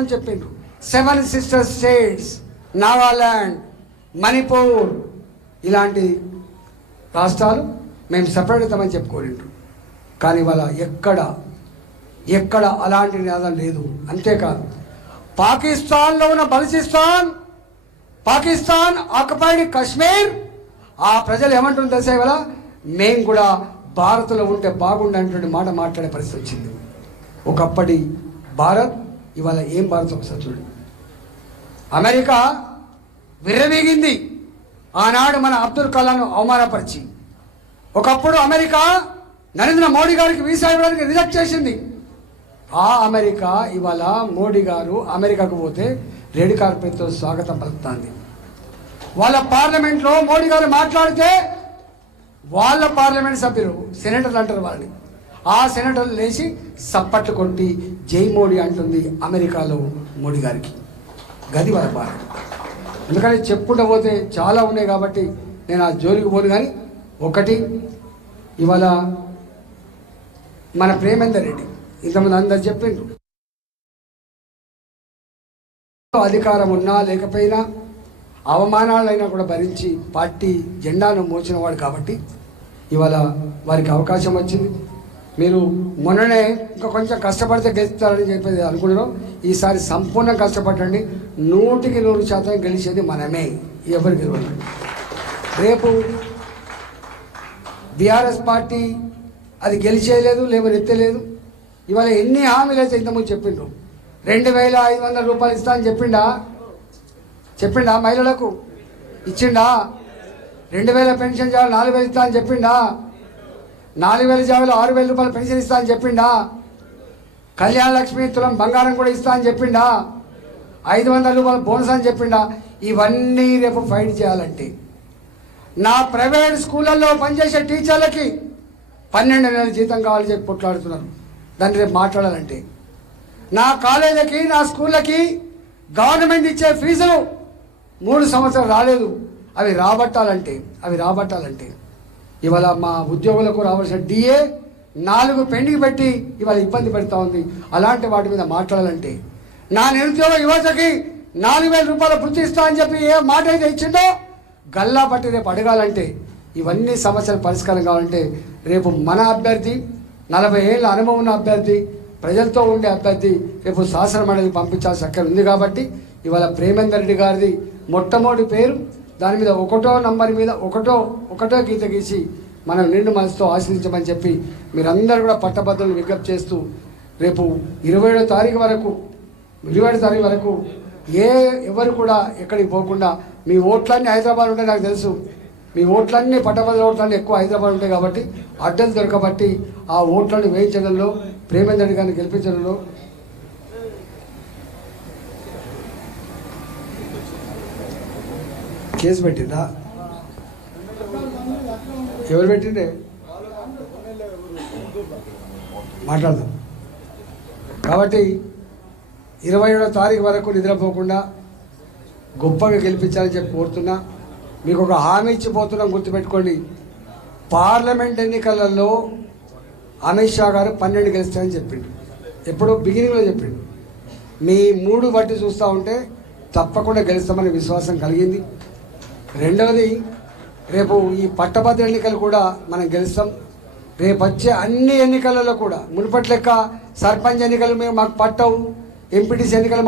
అని చెప్పిండ్రు. 7 sister states, Nagaland, Manipur ఇలాంటి రాష్ట్రాలు మేము సెపరేట్ అవుతామని చెప్పుకోలేండ్రు. కానీ వాళ్ళ ఎక్కడ అలాంటి నినాదం లేదు. అంతేకాదు పాకిస్తాన్లో ఉన్న బలూచిస్తాన్, పాకిస్తాన్ ఆక్యుపైడ్ కాశ్మీర్, ఆ ప్రజలు ఏమంటుంది తెలుసా, ఇవాళ మేము కూడా భారత్లో ఉంటే బాగుండేటువంటి మాట మాట్లాడే పరిస్థితి వచ్చింది. ఒకప్పటి భారత్ ఇవాళ ఏం భారత్ ఒకసారి చూడండి. అమెరికా విర్రవీగింది ఆనాడు మన అబ్దుల్ కలాంను అవమానపరిచి. ఒకప్పుడు అమెరికా నరేంద్ర మోడీ గారికి వీసా ఇవ్వడానికి రిజెక్ట్ చేసింది. ఆ అమెరికా ఇవాళ మోడీ గారు అమెరికాకు పోతే రెడ్ కార్పెట్తో స్వాగతం పలుకుతుంది. వాళ్ళ పార్లమెంట్లో మోడీ గారు మాట్లాడితే వాళ్ళ పార్లమెంట్ సభ్యులు సెనేటర్లు అంటారు వాళ్ళని, ఆ సెనేటర్లు లేచి సప్పట్లు కొట్టి జై మోడీ అంటుంది అమెరికాలో మోడీ గారికి. గది వాళ్ళ బాధ. ఎందుకని చెప్పుకుంటూ పోతే చాలా ఉన్నాయి కాబట్టి నేను ఆ జోలికి పోను. కానీ ఒకటి, ఇవాళ మన ప్రేమేందర్ రెడ్డి ఇంతమంది అందరు చెప్పిండ్రు, అధికారం ఉన్నా లేకపోయినా అవమానాలైనా కూడా భరించి పార్టీ జెండాను మోచినవాడు కాబట్టి ఇవాళ వారికి అవకాశం వచ్చింది. మీరు మొన్ననే ఇంకా కొంచెం కష్టపడితే గెలుస్తారని చెప్పేది అనుకున్నాను. ఈసారి సంపూర్ణ కష్టపడండి. 100% గెలిచేది మనమే, ఎవరు గెలవాలి. రేపు బీఆర్ఎస్ పార్టీ అది గెలిచేయలేదు, లేవని ఎత్తలేదు. ఇవాళ ఎన్ని హామీలు అయితే ఇంతకుముందు చెప్పిండ్రు. 2500 రూపాయలు ఇస్తా అని చెప్పిండా మహిళలకు ఇచ్చిండా? 2000 పెన్షన్ జాబులు 4000 ఇస్తా అని చెప్పిండా? 4000 జాబులు 6000 రూపాయలు పెన్షన్ ఇస్తా అని చెప్పిండా? కళ్యాణ లక్ష్మి తులం బంగారం కూడా ఇస్తా అని చెప్పిండా? 500 రూపాయలు బోనస్ అని చెప్పిండా? ఇవన్నీ రేపు ఫైట్ చేయాలంటే నా ప్రైవేట్ స్కూళ్ళల్లో పనిచేసే టీచర్లకి 12 నెలల జీతం కావాలని చెప్పి కొట్లాడుతున్నారు. దాన్ని రేపు మాట్లాడాలంటే నా కాలేజీలకి, నా స్కూళ్ళకి గవర్నమెంట్ ఇచ్చే ఫీజులు 3 సంవత్సరాలు రాలేదు, అవి రాబట్టాలంటే ఇవాళ మా ఉద్యోగులకు రావాల్సిన డిఏ 4 పెండింగ్ పెట్టి ఇవాళ ఇబ్బంది పెడతా ఉంది. అలాంటి వాటి మీద మాట్లాడాలంటే నా నిరుద్యోగ యువతకి 4000 రూపాయల వృత్తి ఇస్తా అని చెప్పి ఏ మాట అయితే ఇచ్చిందో గల్లా పట్టి రేపు అడగాలంటే, ఇవన్నీ సమస్యలు పరిష్కారం కావాలంటే రేపు మన అభ్యర్థి, 40 ఏళ్ళ అనుభవం ఉన్న అభ్యర్థి, ప్రజలతో ఉండే అభ్యర్థి రేపు శాసన మండలికి పంపించాల్సిన అక్కడ ఉంది. కాబట్టి ఇవాళ ప్రేమేందర్ రెడ్డి గారిది మొట్టమొదటి పేరు, దాని మీద 1వ నంబర్ మీద ఒకటో గీత గీసి మనం నిండు మనసుతో ఆశీర్వదించమని చెప్పి మీరందరూ కూడా పట్టభద్రులను విజ్ఞప్తి చేస్తూ రేపు 27వ తారీఖు వరకు ఎవరు కూడా ఎక్కడికి పోకుండా, మీ ఓట్లన్నీ హైదరాబాద్ ఉంటాయి నాకు తెలుసు, మీ ఓట్లన్నీ పట్టభద్రుల ఓట్లన్నీ ఎక్కువ హైదరాబాద్ ఉంటాయి కాబట్టి అడ్డలు దొరకబట్టి ఆ ఓట్లను వేయించడంలో, ప్రేమేందర్ రెడ్డి గారిని గెలిపించడంలో కేసు పెట్టిందా? ఎవరు పెట్టిండే మాట్లాడదాం. కాబట్టి 27వ తారీఖు వరకు నిద్రపోకుండా గొప్పగా గెలిపించాలని చెప్పి కోరుతున్నా. మీకు ఒక హామీ ఇచ్చిపోతున్నాం, గుర్తుపెట్టుకోండి. పార్లమెంట్ ఎన్నికలలో అమిత్ షా గారు 12 గెలుస్తారని చెప్పిండు. ఎప్పుడు బిగినింగ్లో చెప్పిండు. మీ 3 బట్టి చూస్తూ ఉంటే తప్పకుండా గెలుస్తామనే విశ్వాసం కలిగింది. రెండవది, రేపు ఈ పట్టభద్ర ఎన్నికలు కూడా మనం గెలుస్తాం. రేపు వచ్చే అన్ని ఎన్నికలలో కూడా మునుపటి లెక్క సర్పంచ్ ఎన్నికలు మాకు పట్టవు, ఎంపీటీసీ ఎన్నికలు